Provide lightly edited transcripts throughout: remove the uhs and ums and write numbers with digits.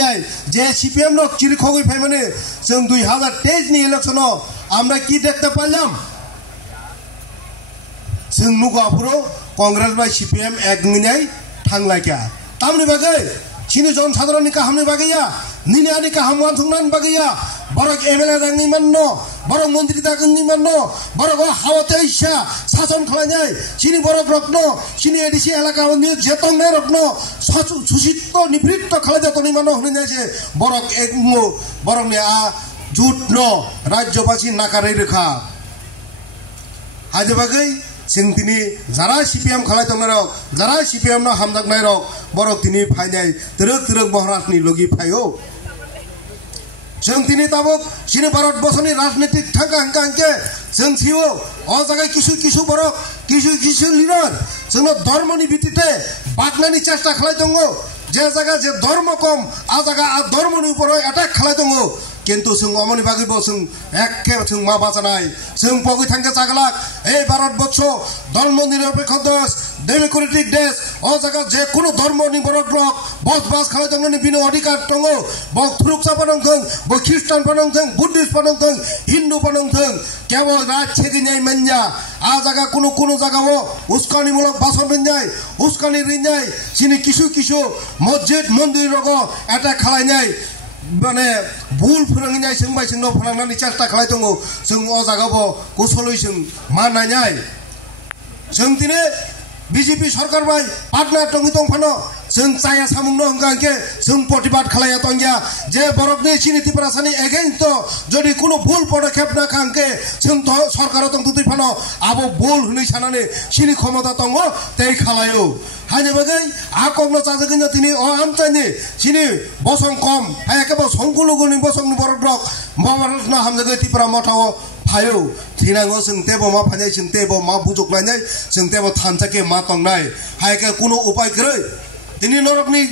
নাই যে CPM rock চিরিখগই ফাইমানে जों 2023 নি ইলেকশনও আমরা কি দেখতে পারলাম जों नुगापुरो कांग्रेस बाय सीपीएम एक मिनाय थांलायका तामनि बागै सिनि जन साधारणनि काहामनि बागैया निनानि काहाम वानथुंनानि बागैया बरक एमएलए रांनि माननो बरक मन्त्रि दागनि माननो बरक हावते इच्छा शासन खालायनाय सिनि बरक रत्न सिनि एडिसि एलाकानि जेतंनाय रत्न सुसित निवृत्त खालायजातनि माननो होननाय जे बरक एक बरकनि आ जुटनो राज्यबासि नाकारै रेखा हाजे बागै जों दिनै जारा सीपीएम खालायदोंनाय रक जारा सीपीएम ना हामदागनाय रक बरक दिनै फायनाय दरक दरक महाराष्ट्रनि लगी फायो जों दिनै ताबक सिनि भारत बर्षनि राजनीतिक थांखा हांके जों सिओ अ जायगा किसु बरक किसु लिडार जोंनो धर्मनि भित्तिते बागनायनि चेष्टा खालायदों जे जायगा जे धर्म कम आ जायगा आ धर्मनि ऊपर अटैक खालायदों किन्तु जों अमनि बागैबो जों एखे जों मा बाजानाय जों पगै थांगे जागलाक ए भारतबर्ष धर्म निरपेक्ष देश डेमोक्रेटिक देश अ जायगा जे कोनो धर्मनि बरक रक बसबास खालायदोंनि बिनो अधिकार दङ ब थुरुकसा पनंथों ब ख्रिस्टान पनंथों बुद्धिस्ट पनंथों हिंदू पनंथों केवल राज छेगिनाय मान्या आ जायगा कोनो जायगाओ उस्कानिमूलक भाषण रिन्याय उस्कानि रिन्याय सिनि किसु मस्जिद मन्दिर रग अटैक खालायनाय माने भूल फोरोंनाय सोंबाय सोंनो फोरोंनानै चेष्टा खालायदों जों अ जायगाबो कुशलै जों मानायनाय जों दिनै बीजेपी सरकार बाय पार्टनार दंफानो जों चाया सामुंनो हंगांके जों प्रतिबाद खालाया तंगिया जे बरकनि सिनिति प्रासानि एगेन्स्ट जदि कोनो भूल पदक्षेप ना खांके जों सरकार दं तुतिफानो आबो भूल होनै सानानै सिनि क्षमता दङ तै खालायो हाने बागै आ कमनो चाजगैनो दिनै अ आमचानि सिनि बसं कम हायकेबो संकुलुगुनि बसंनि बरक रक माबारना हामजगै तिप्रा मथाव फायो थिनांगो जों तेबो मा फानाय जों तेबो मा बुजुकलायनाय जों तेबो थानसाके मा तंनाय हायके कोनो उपाय गरै दिनै नरकनि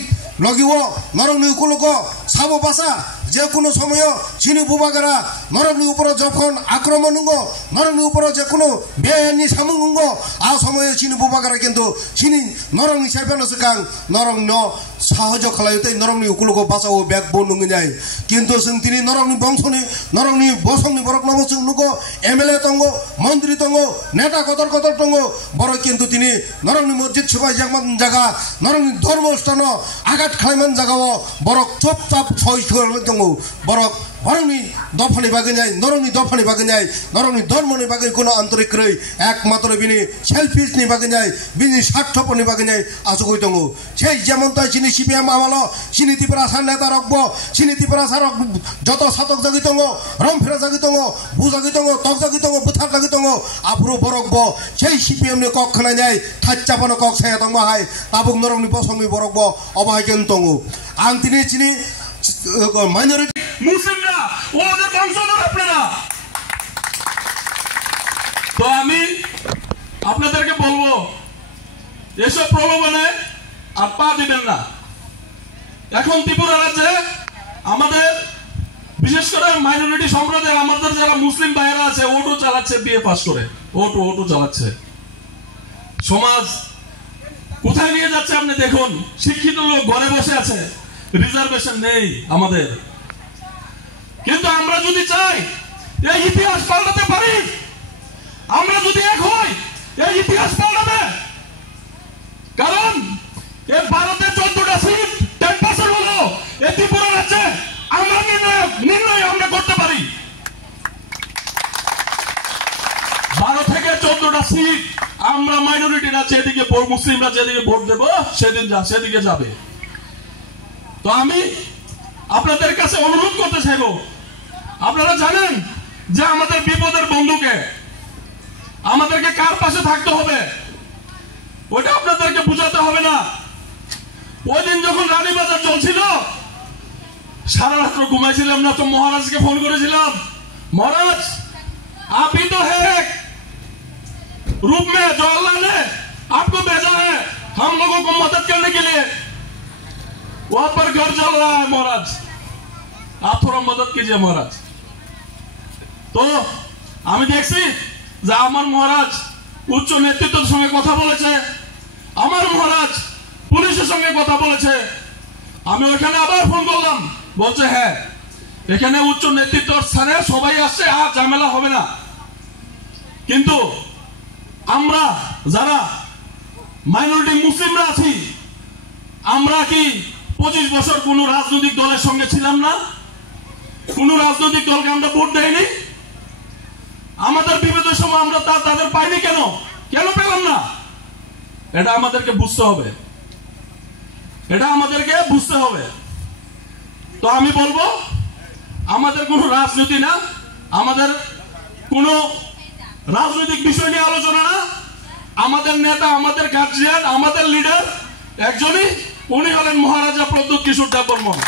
लगिवो नरकनि उकुलको साबो बासा जे कोनो समय सिनि बुबागारा नरकनि ऊपर जखन आक्रमण होंगो नरकनि ऊपर जे कोनो बेनि सामुं होंगो आ समय सिनि बुबागारा किन्तु सिनि नरकनि साइफानो सकां नरकनो साहज खालायते नरकनि उकुलको बासाओ बैकबोन नंगैनाय किन्तु जों दिनै नरकनि बंशनि नरकनि बसंनि बरकनाबो जों नुगो एमएलए दंगो मन्त्रि दंगो नेता कतर दंगो बर किन्तु दिनै नरकनि मस्जिद सबाय जागा नरकनि धर्मस्थान आघात खालायमान जागाओ बरक चुपचाप सय दंगो बरक बरकनि दफानि बागैनाय नरकनि दफानि बागैनाय नरकनि धर्मनि बागै कोनो आन्तरिक रै एकमात्र बिनि सेल्फिशनि बागैनाय बिनि स्वार्थपरनि बागैनाय आजगै दङ সেই যেমনটা সিনি সিপিএম আমালো সিনি ত্রিপুরা সার নেতা রাখবো সিনি ত্রিপুরা সার যত শতক জাগি দङ রমফেরা জাগি দङ বুজাগি দङ তক জাগি দङ বুথার জাগি দङ আফুরো বরকবো সেই সিপিএম नि কক খানাयनाय थाच्चापानो কক साया दङ हाय ताबुक नरकनि बसंनि बरकबो अबाहायगन दङ आं दिनै सिनि माइनरिटी মুসলিমরা ওদের বংশধর আপনারা তো আমি আপনাদেরকে বলবো এসব প্রলোভনে আর পা দিবেন না এখন ত্রিপুরা রাজ্যে আমাদের বিশেষ করে মাইনরিটি সম্প্রদায় আমাদের যারা মুসলিম ভাইয়েরা আছে ওটো চালাচ্ছে বিএ পাস করে ওটো চালাচ্ছে সমাজ কোথায় নিয়ে যাচ্ছে আপনি দেখুন শিক্ষিত লোক ঘরে বসে আছে রিজার্ভেশন নেই আমাদের কিন্তু আমরা যদি চাই এই ইতিহাস পাল্টাতে পারি আমরা যদি এক হই এই ইতিহাস পাল্টাবে কারণ এই ভারতের 14টা সিট 10% হলো এই ত্রিপুরা রাজ্যে আমরা নির্ণয় আমরা করতে পারি 12 থেকে 14টা সিট আমরা মাইনরিটিরা যেদিকে মুসলিমরা যেদিকে ভোট দেব সেদিকে যাবে তো আমি আপনাদের কাছে অনুরোধ করতে চাইবো আপনারা জানেন যে আমাদের বিপদের বন্ধুকে আমাদেরকে কার পাশে থাকতে হবে ওটা আপনাদেরকে বুঝাতে হবে না ওই দিন যখন রানীবাজার চলছিল সারা রাত ঘুমাইছিলাম না তো মহারাজকে ফোন করেছিলাম महाराज आप ही तो है रूप में जो अल्लाह ने आपको भेजा है हम लोगों को मदद करने के लिए वहां पर घर चल रहा है महाराज आप थोड़ा मदद कीजिए महाराज तो আমি দেখছি যে আমার মহারাজ উচ্চ নেতৃত্বের সঙ্গে কথা বলেছে আমার মহারাজ পুলিশের সঙ্গে কথা বলেছে আমি ওখানে আবার ফোন করলাম বলছে হ্যাঁ এখানে উচ্চ নেতৃত্ব স্থানে সবাই আসছে, আর ঝামেলা হবে না। কিন্তু আমরা যারা মাইনরিটি মুসলিমরা আছি, আমরা কি 25 বছর কোন রাজনৈতিক দলের সঙ্গে ছিলাম না? কোন রাজনৈতিক দলকে আমরা ভোট দেইনি? আমাদের বিপদের সময় আমরা তাদের পাইনি কেন? কেন পেলাম না? এটা আমাদেরকে বুঝতে হবে, এটা আমাদেরকে বুঝতে হবে। তো আমি বলবো আমাদের কোনো রাজনীতি না, আমাদের কোনো রাজনৈতিক বিষয় নিয়ে আলোচনা না। আমাদের নেতা, আমাদের গার্জিয়ান, আমাদের লিডার একজনই, উনি হলেন মহারাজা প্রদ্যোৎ কিশোর দেববর্মন।